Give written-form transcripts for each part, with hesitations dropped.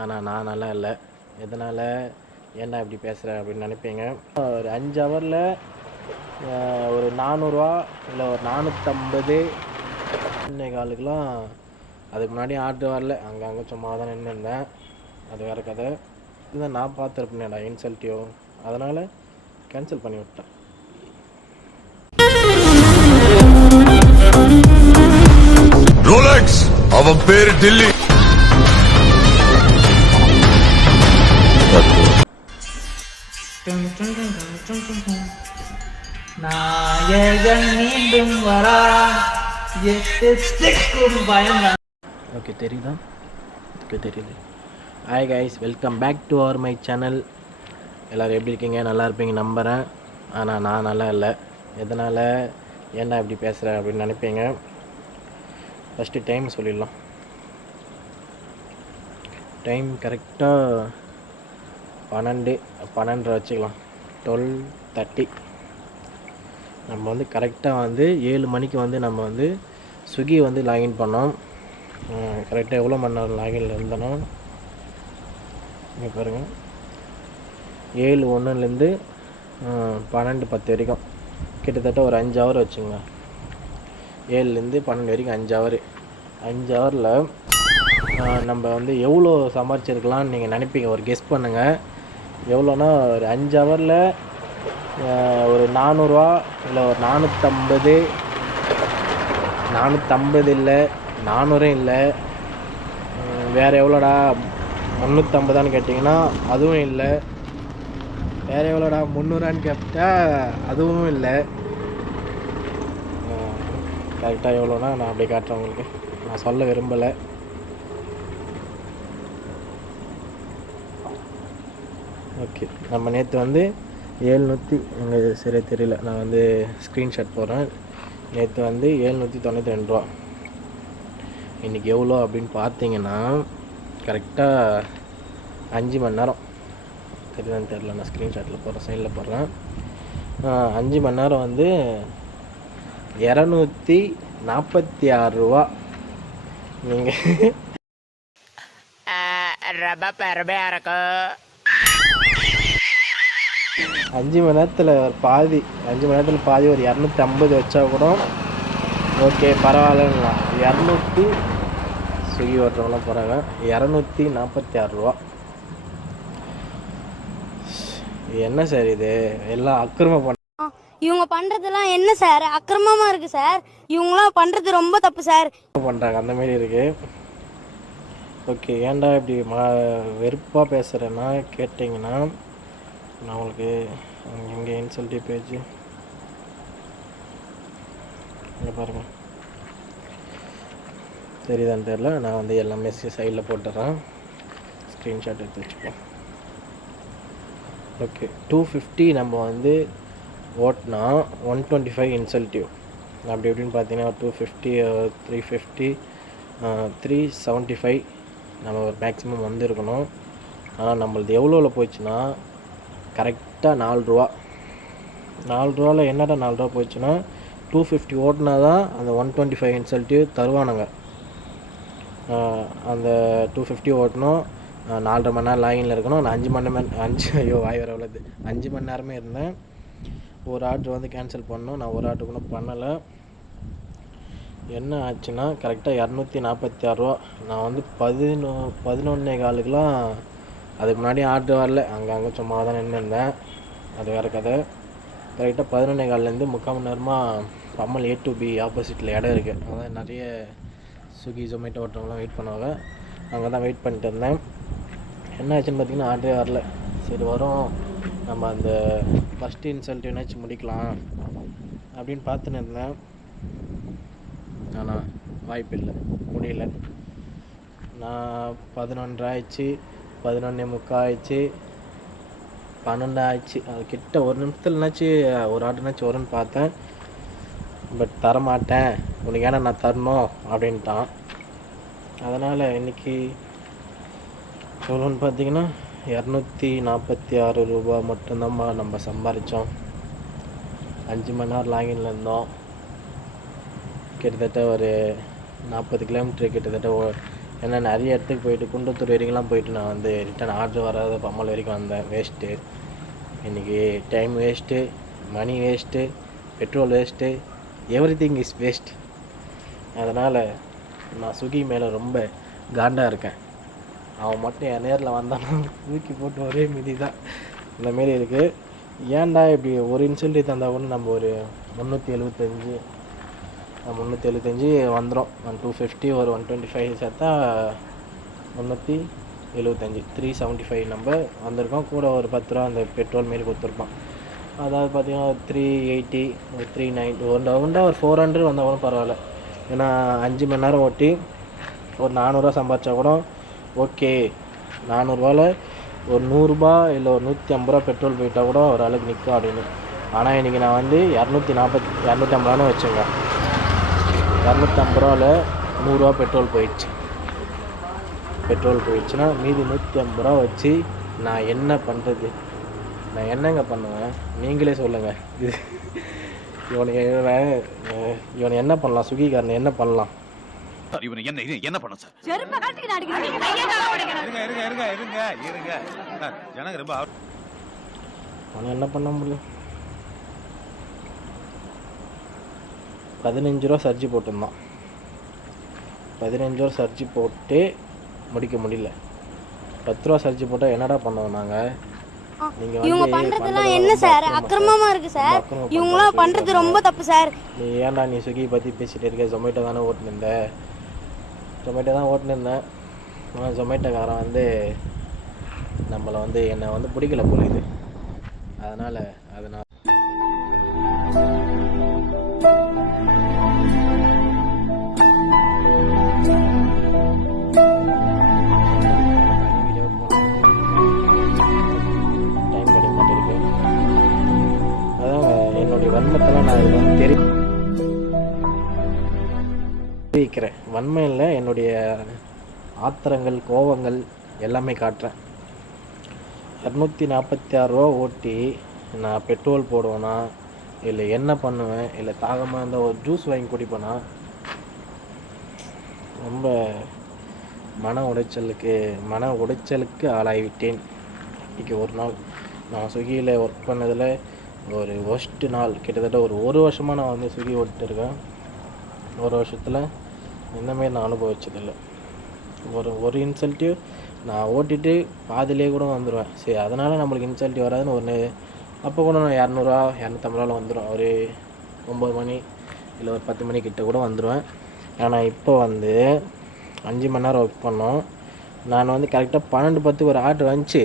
ஆனால் நான் நல்லா இல்லை. எதனால் ஏன்டா இப்படி பேசுகிறேன் அப்படின்னு நினைப்பீங்க. ஒரு 5 ஹவரில் ஒரு 400 இல்லை ஒரு 450 காலுக்கெலாம். அதுக்கு முன்னாடி ஆர்டர் வரல, அங்கங்கே சும்மா தான் நின்று இருந்தேன். அது வேறு கதை. இதுதான் நான் பார்த்துருப்பேன்டா இன்சல்ட்டிவோ, அதனால் கேன்சல் பண்ணி விட்டேன். ரோலக்ஸ் அவன் பேரு டில்லி. நாயகன் மீண்டும் வரா. ஓகே, தெரியுதா? ஓகே, தெரியுது. Hi guys, welcome back to our my channel. எல்லோரும் எப்படி இருக்கீங்க? நல்லா இருப்பீங்க நம்புகிறேன். ஆனால் நான் நல்லா இல்லை. எதனால் ஏன்டா இப்படி பேசுகிறேன் அப்படின்னு நினைப்பீங்க. ஃபஸ்ட்டு டைம் சொல்லிடலாம். டைம் கரெக்டாக 12 வச்சுக்கலாம். 12:30. நம்ம வந்து கரெக்டாக 7 மணிக்கு நம்ம ஸ்விக்கி லாகின் பண்ணோம். கரெக்டாக எவ்வளோ மணி நேரம் லாகின்ல இருந்தனோ இங்கே பாருங்கள். 7:01 12:10 வரைக்கும் கிட்டத்தட்ட ஒரு 5 ஹவர் வச்சுங்க. 7 12 வரைக்கும் 5 ஹவர். 5 ஹவரில் நம்ம எவ்வளோ சம்பாரிச்சிருக்கலாம்னு நீங்கள் நினைப்பீங்க. ஒரு கெஸ் பண்ணுங்கள். எவ்வளோன்னா ஒரு 5 ஹவரில் ஒரு 400 இல்லை ஒரு 450 இல்லை 400 இல்லை. வேறு எவ்வளோடா 350 கேட்டிங்கன்னா அதுவும் இல்லை. வேறு எவ்வளோடா 300 கேட்டால் அதுவும் இல்லை. கரெக்டாக எவ்வளோனா நான் அப்படி காட்டுறேன் உங்களுக்கு. நான் சொல்ல விரும்பலை. ஓகே, நம்ம நேற்று 700 எங்கே சரியாக தெரியல, நான் ஸ்க்ரீன்ஷாட் போடுறேன். நேற்று 792 ரூபா. இன்றைக்கி எவ்வளோ அப்படின்னு பார்த்தீங்கன்னா கரெக்டாக 5 மணி நேரம். தெரியுதான்னு தெரில, நான் ஸ்க்ரீன்ஷாட்டில் போடுறேன், சைடில் போடுறேன். 5 மணி நேரம் 246 ரூபா. நீங்கள் ரொம்ப பெருமையாக இருக்கும். 5 மணி நேரத்தில் பாதி, 5 மணி நேரத்தில் பாதி ஒரு 250 வச்சா கூட ஓகே, பரவாயில்லங்களா. 200 ஸ்விக்கி ஓட்டுறவங்களாம் போகிறாங்க. 246 ரூபா. என்ன சார் இது? எல்லாம் அக்கிரமம் இவங்க பண்றதெல்லாம் என்ன சார்? அக்கிரமமா இருக்கு சார். இவங்களாம் பண்றது ரொம்ப தப்பு சார். பண்ணுறாங்க, அந்த மாதிரி இருக்கு. ஓகே, ஏன்டா இப்படி வெறுப்பாக பேசுகிறேன்னா கேட்டிங்கன்னா, நான் உங்களுக்கு இங்கே இன்சல்ட்டி பேஜ் இங்கே பாருங்கள். தெரியுதான்னு தெரில, நான் எல்லாமே சைடில் போட்டுறேன். ஸ்க்ரீன்ஷாட் எடுத்து வச்சுப்போம். ஓகே, 250 நம்ம ஓட்டினா 125 இன்சல்ட்டிவ். அப்படி எப்படின்னு பார்த்தீங்கன்னா 250 350 375 நம்ம ஒரு மேக்ஸிமம் இருக்கணும். ஆனால் நம்மளது எவ்வளோவில் போயிடுச்சுன்னா கரெக்டாக 4 ரூபா. 4 ரூபாவில் என்னடா 4 ரூபா போயிடுச்சுன்னா 250 ஓட்டினா தான் அந்த 125 இன்சல்ட்டிவ் தருவானுங்க. அந்த 250 ஓட்டணும், 4.5 மணி நேரம் லாகின்ல இருக்கணும். நான் 5 மணி நேரமே இருந்தேன். ஒரு ஆர்டர் கேன்சல் பண்ணோம். நான் ஒரு ஆர்டர் கூட பண்ணலை. என்ன ஆச்சுன்னா கரெக்டாக 246 ரூபா. நான் 11 காலுக்கெலாம். அதுக்கு முன்னாடி ஆர்டர் வரல, அங்கங்கே சும்மா தான் நின்று இருந்தேன். அது வேறு கதை. கரெக்டாக 11 காலிலேருந்து 3/4 மணி நேரமாக பம்மல் A to B ஆப்போசிட்டில் இடம் இருக்குது. அதான் நிறைய ஸ்விக்கி ஜொமேட்டோ ஓட்டுறவங்களாம் வெயிட் பண்ணுவாங்க. அங்கே தான் வெயிட் பண்ணிட்டு இருந்தேன். என்ன ஆச்சுன்னு பார்த்தீங்கன்னா ஆர்டரே வரல. சரி வரும், நம்ம அந்த ஃபஸ்ட்டு இன்சல்ட்டிவ்னாச்சும் முடிக்கலாம் அப்படின்னு பார்த்துன்னு இருந்தேன். ஆனால் வாய்ப்பு இல்லை, முடியல. நான் 11 ஆயிடுச்சு, 11:45 ஆயிடுச்சு, 12 ஆயிடுச்சு. அது கிட்ட ஒரு நிமிஷத்துலனாச்சு ஒரு ஆர்டர்னாச்சும் வரும்னு பார்த்தேன். பட் தரமாட்டேன், உனக்கு ஏன்னா நான் தரணும் அப்படின்ட்டான். அதனால் இன்றைக்கி எவ்வளோன்னு பார்த்தீங்கன்னா 246 ரூபா மட்டும்தான் நம்ம சம்பாதிச்சோம். 5 மணி நேரம் லாகின்ல இருந்தோம். கிட்டத்தட்ட ஒரு 40 கிலோமீட்டர் கிட்டத்தட்ட ஏன்னா நிறைய இடத்துக்கு போயிட்டு குன்றத்தூர் வரைக்கும்லாம் போயிட்டு நான் வந்து ரிட்டன் ஆர்டர் வராத பம்மல் வரைக்கும் வந்தேன். வேஸ்ட்டு. இன்றைக்கி time waste, money waste, petrol waste, everything is waste. அதனால் நான் ஸ்விக்கி மேலே ரொம்ப காண்டாக இருக்கேன். அவன் மட்டும் என் நேரில் வந்தானா தூக்கி போட்டு ஒரே மிதி தான் இந்தமாரி இருக்குது. ஏன்டா இப்படி ஒரு இன்சென்டிவ் தந்தால் கூட நம்ம ஒரு 375 வந்துடும். 250 ஒரு 125 சேர்த்தா 375 375 நம்ம வந்திருக்கோம். கூட ஒரு 10 ரூபா அந்த பெட்ரோல் மாரி கொடுத்துருப்பான். அதாவது பார்த்திங்கன்னா 380 ஒரு 390 ஒரு ரவுண்டாக ஒரு 400 வந்தால் கூட பரவாயில்ல. ஏன்னா 5 மணி நேரம் ஓட்டி ஒரு 400 சம்பாதிச்சா கூட ஓகே. 400 ஒரு 100 இல்லை ஒரு 150 பெட்ரோல் போயிட்டால் கூட ஒரு அளவுக்கு நிற்கும் அப்படின்னு. ஆனால் இன்றைக்கி நான் வந்து 250 வச்சுங்க. 250 100 பெட்ரோல் போயிடுச்சுன்னா மீதி 150 வச்சு நான் என்ன பண்ணுறது? நான் என்னங்க பண்ணுவேன்? நீங்களே சொல்லுங்கள். இவனை என்ன பண்ணலாம்? ஸ்விக்கிக்காரனை என்ன பண்ணலாம்? என்ன பண்ண சார்? அவனை என்ன பண்ண முடியும்? 15 ரூபா சர்ஜி போட்டிருந்தான். 15 ரூபா சர்ஜி போட்டு முடிக்க முடியல. 10 ரூபா சர்ஜி போட்டால் என்னடா பண்ணுவோம் நாங்கள்? இவங்க பண்றதெல்லாம் என்ன சார்? அக்கிரமமா இருக்கு சார். இவங்களாம் பண்றது ரொம்ப தப்பு சார். நீ ஏன்டா நீ ஸ்விக்கி பற்றி பேசிகிட்டு இருக்க? ஜொமேட்டோ தானே ஓட்டுனிருந்தேன். ஜொமேட்டோ தான் ஓட்டுனிருந்தேன். ஆனால் ஜொமேட்டோக்காரன் வந்து நம்மளை வந்து என்னை வந்து பிடிக்கல போல இது. அதனால் டைம் கிடைக்க மாட்டேருக்கு. அதான் என்னுடைய வன்மத்தெல்லாம் நான் இதில் வந்து தெரிவிக்கிறேன். வன்மை இல்லை, என்னுடைய ஆத்திரங்கள் கோவங்கள் எல்லாமே காட்டுறேன். 246 ரூபா ஓட்டி நான் பெட்ரோல் போடுவேனா, இல்லை என்ன பண்ணுவேன், இல்லை தாகமாக இருந்தால் ஒரு ஜூஸ் வாங்கி குடிப்பேனா? ரொம்ப மன உடைச்சலுக்கு ஆளாகிவிட்டேன். இன்றைக்கி ஒரு நாள் நான் ஸ்விக்கியில் ஒர்க் பண்ணதில் ஒரு ஒர்ஸ்ட்டு நாள். கிட்டத்தட்ட ஒரு வருஷமாக நான் வந்து ஸ்விக்கி ஓட்டிருக்கேன். ஒரு வருஷத்தில் இந்தமாரி நான் அனுபவிச்சதில்லை. ஒரு இன்சென்டிவ் நான் ஓட்டிட்டு பாதிலே கூட வந்துடுவேன். சரி, அதனால் நம்மளுக்கு இன்சென்டிவ் வராதுன்னு ஒன்று. அப்போ கூட நான் 200 250 வந்துடும். ஒரு 9 மணி இல்லை ஒரு 10 மணிக்கிட்ட கூட வந்துடுவேன். ஆனால் இப்போ வந்து 5 மணி நேரம் ஒர்க் பண்ணோம். நான் வந்து கரெக்டாக 12:10 ஒரு ஆர்டர் வந்துச்சு.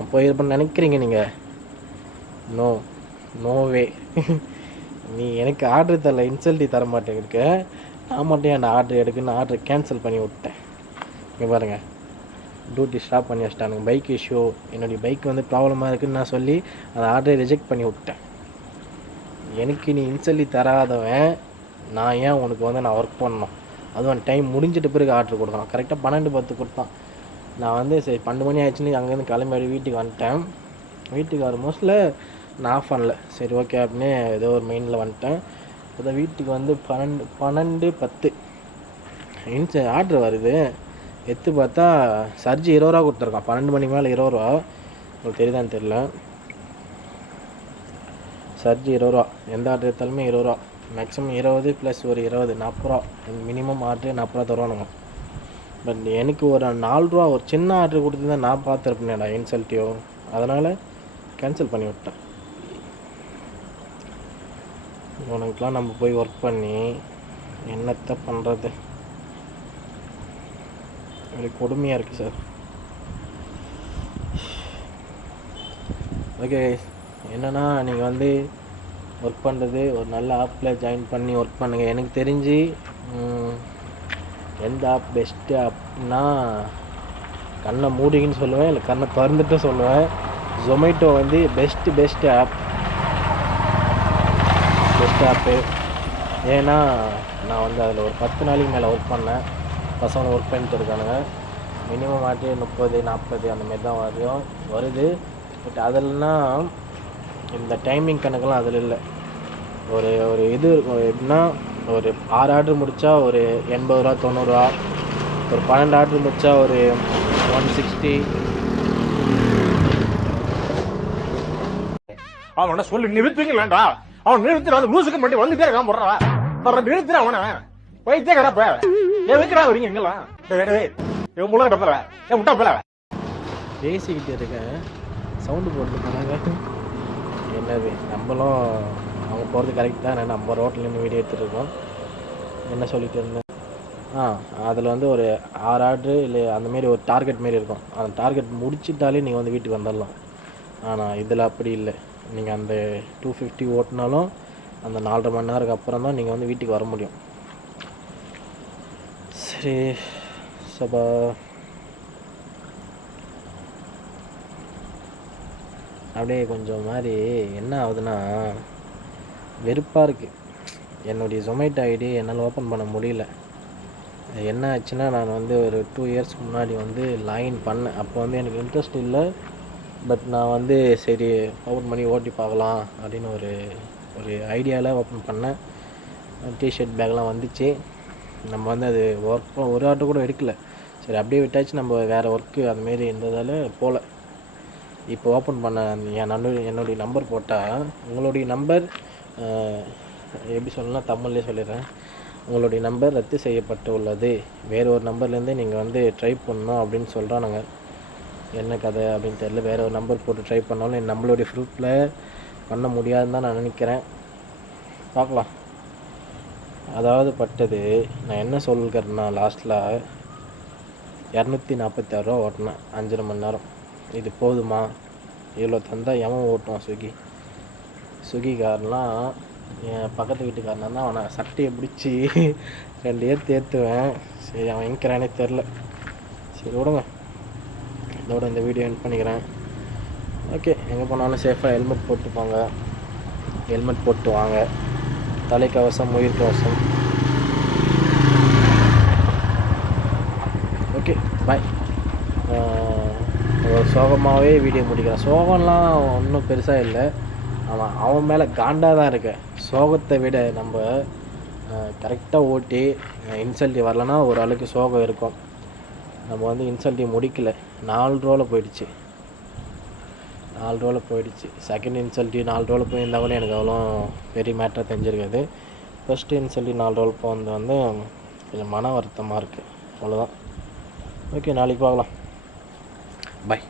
அப்போ இது பண்ண நினைக்கிறீங்க நீங்கள்? No way. நீ எனக்கு ஆர்டர் தரல, இன்சென்டிவ் தர மாட்டேங்கிருக்க. நான் மட்டும் என் ஆர்டர் எடுக்குன்னு ஆர்டர் கேன்சல் பண்ணி விட்டேன். இங்கே பாருங்கள், டியூட்டி ஸ்டாப் பண்ணி வச்சிட்டானுங்க. பைக் இஷ்யூ, என்னுடைய பைக் வந்து ப்ராப்ளமாக இருக்குதுன்னு நான் சொல்லி அந்த ஆர்டரை ரிஜெக்ட் பண்ணி விட்டேன். எனக்கு நீ இன்சென்டிவ் தராதவன் நான் ஏன் உனக்கு வந்து நான் ஒர்க் பண்ணணும்? அதுவும் டைம் முடிஞ்சிட்ட பிறகு ஆர்டர் கொடுக்கலாம். கரெக்டாக 12:10 கொடுத்தான். நான் வந்து சரி 12 மணி ஆயிடுச்சுன்னு அங்கேருந்து கிளம்பி வீட்டுக்கு வந்துட்டேன். வீட்டுக்கு வர மோஸ்ட்டில் நான் ஆஃப் பண்ணல. சரி ஓகே அப்படின்னு ஏதோ ஒரு மெயினில் வந்துட்டேன். அதை வீட்டுக்கு வந்து 12:10 ஆர்டர் வருது. எடுத்து பார்த்தா சர்ஜி 20 ரூபா கொடுத்துருக்கான். 12 மணிக்கு மேலே 20 ரூபா. உங்களுக்கு தெரியுதான்னு தெரியல. சர்ஜி 20 ரூபா. எந்த ஆர்டர் எடுத்தாலுமே 20 ரூபா. மேக்ஸிமம் 20 + ஒரு 20 40 ரூபா. மினிமம் ஆர்டர் 40 ரூபா தருவானுங்க. பட் எனக்கு ஒரு 4 ரூபா ஒரு சின்ன ஆர்டர் கொடுத்துருந்தா நான் பார்த்துருப்பேன்டா இன்சென்டிவ். அதனால் கேன்சல் பண்ணி விட்டேன். உனக்குலாம் நம்ம போய் ஒர்க் பண்ணி என்னத்தை பண்ணுறது? அப்படி கொடுமையாக இருக்குது சார். ஓகே, என்னென்னா நீங்கள் வந்து ஒர்க் பண்ணுறது ஒரு நல்ல ஆப்பில் ஜாயின் பண்ணி ஒர்க் பண்ணுங்கள். எனக்கு தெரிஞ்சு எந்த ஆப் பெஸ்ட்டு ஆப்னா கண்ணை மூடிங்கன்னு சொல்லுவேன், இல்லை கண்ணை திறந்துட்டு சொல்லுவேன். ஜொமேட்டோ வந்து பெஸ்ட்டு ஆப்பு. ஏன்னா நான் வந்து அதில் ஒரு 10 நாளைக்கு மேலே ஒர்க் பண்ணேன். பசங்க ஒர்க் பண்ணிட்டு இருக்கானுங்க. மினிமம் ஆட்டு 30 40 அந்த மாரி தான் வருது. பட் அதில்னா இந்த டைமிங் கணக்கெல்லாம் அதில் இல்லை. ஒரு இது இருக்கும். எப்படின்னா ஒரு 6 ஆர்டர் முடித்தா ஒரு 80 ரூபா 90 ரூபா ஒரு 12 ஆர்டர் முடிச்சா ஒரு 160. அவனை சொல்லி நிறுத்துவீங்களா? அவன் நிறுத்தி அந்த லூசுக்கு மட்டும் வந்துட்டே இருக்கான் போடுறா. நிறுத்துற அவனை போயிட்டே கிடப்ப. எதுக்குடா வரீங்க எங்கெல்லாம்? முள்ள கிடப்பல முட்டா போல பேசிக்கிட்டு இருக்கேன், சவுண்டு போட்டு போனாங்க. என்னது நம்மளும் அவங்க போகிறது கரெக்ட் தான். நம்ம ரோட்டில் நின்று வீடியோ எடுத்துகிட்டு என்ன சொல்லிட்டு இருந்தேன், அதில் வந்து ஒரு 6 ஆர்டரு இல்லை அந்தமாரி ஒரு டார்கெட் மாரி இருக்கும். அந்த டார்கெட் முடிச்சிட்டாலே நீங்கள் வந்து வீட்டுக்கு வந்துடலாம். ஆனால் இதில் அப்படி இல்லை. நீங்கள் அந்த 250 ஓட்டினாலும் அந்த 4.5 மணி நேரத்துக்கு அப்புறம் தான் நீங்கள் வந்து வீட்டுக்கு வர முடியும். சரி சபா, அப்படியே கொஞ்சம் மாதிரி என்ன ஆகுதுன்னா வெறுப்பாக இருக்குது. என்னுடைய ஜொமேட்டோ ஐடி என்னால் ஓப்பன் பண்ண முடியல. என்ன ஆச்சுன்னா, நான் வந்து ஒரு 2 இயர்ஸ்க்கு முன்னாடி வந்து லாகின் பண்ணேன். அப்போ வந்து எனக்கு இன்ட்ரெஸ்ட் இல்லை. பட் நான் வந்து சரி ஓப்பன் பண்ணி ஓட்டி பார்க்கலாம் அப்படின்னு ஒரு ஐடியாவில் ஓப்பன் பண்ணேன். டிஷர்ட் பேக்லாம் வந்துச்சு. நம்ம வந்து அது ஒர்க் ஒரு ஆட்டோ கூட எடுக்கல. சரி அப்படியே விட்டாச்சு. நம்ம வேறு ஒர்க்கு அதுமாரி இருந்ததால் போகல. இப்போ ஓப்பன் பண்ண என்னுடைய நம்பர் போட்டால், உங்களுடைய நம்பர் எப்படி சொல்லலாம், தமிழ்லேயே சொல்லிடுறேன். உங்களுடைய நம்பர் ரத்து செய்யப்பட்டு உள்ளது, வேறு ஒரு நம்பர்லேருந்தே நீங்கள் வந்து ட்ரை பண்ணணும் அப்படின்னு சொல்கிறானுங்க. என்ன கதை அப்படின்னு தெரியல. வேறு ஒரு நம்பர் போட்டு ட்ரை பண்ணாலும் நம்மளுடைய ப்ரூஃபில் பண்ண முடியாதுன்னு தான் நான் நினைக்கிறேன். பார்க்கலாம். அதாவது பட்டது நான் என்ன சொல்கிறேன்னா, லாஸ்ட்டில் 246 ரூபா ஓட்டினேன் 5.5 மணி நேரம். இது போதுமா? இவ்வளோ தந்தால் எவன் ஓட்டுவான்? ஸ்விக்கிக்காரன்லாம் என் பக்கத்து வீட்டுக்காரனா தான். அவனை சட்டையை பிடிச்சி 2 ஏற்றுவேன். சரி அவன் எங்கிறானே தெரில. சரி விடுங்க, இதோட இந்த வீடியோ எண்ட் பண்ணிக்கிறேன். ஓகே, எங்கே போனாலும் சேஃபாக ஹெல்மெட் போட்டு போங்க, ஹெல்மெட் போட்டு வாங்க. தலைக்கவசம் உயிர் கவசம். Okay bye. ஒரு சோகமாகவே வீடியோ முடிக்கிறேன். சோகம்லாம் ஒன்றும் பெருசாக இல்லை. அவன் மேலே காண்டாக தான் இருக்கேன். சோகத்தை விட நம்ம கரெக்டாக ஓட்டி இன்சல்ட்டி வரலன்னா ஒரு அளவுக்கு சோகம் இருக்கும். நம்ம வந்து இன்சல்ட்டி முடிக்கல, 4 ரோவில் போயிடுச்சு. 4 ரோவில் போயிடுச்சு. செகண்ட் இன்சல்ட்டி 4 ரோவில் போயிருந்தால் கூட எனக்கு அவ்வளோ பெரிய மேட்டராக தெரிஞ்சிருக்காது. ஃபஸ்ட்டு இன்சல்ட்டி 4 ரோல் போனது வந்து கொஞ்சம் மன வருத்தமாக இருக்குது. அவ்வளோதான். ஓகே, நாளைக்கு பார்க்கலாம். பாய்.